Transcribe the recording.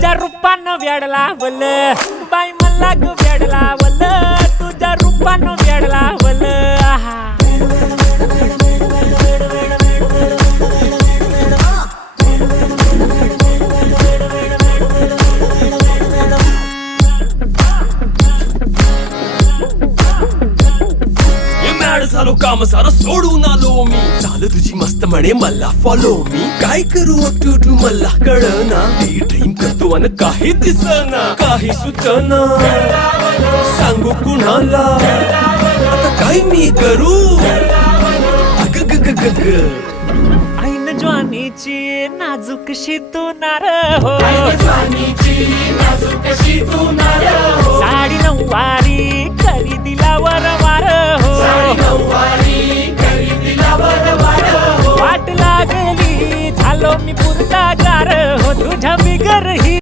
तुझ्या रूपानं वेड लावल बाई मला ग वेड लावल तुझ्या रूपानं वेड लावल झालो काम सारं सोडून आलो मी चाल तुझी मस्त म्हणे मला फॉलो मी काय करू टू मला कळना ड्रीम करतो अन काही दिसना काही सुचना सांगू कुणाला आता काय मी करू अग ग ग ग ग ऐन ज्वानीची नाजूकशी तू नार हो साडी नऊवारी करी दिलावर वार हो वाट लागली झालो मी पुरता गार हो तुझ्या बिगर ही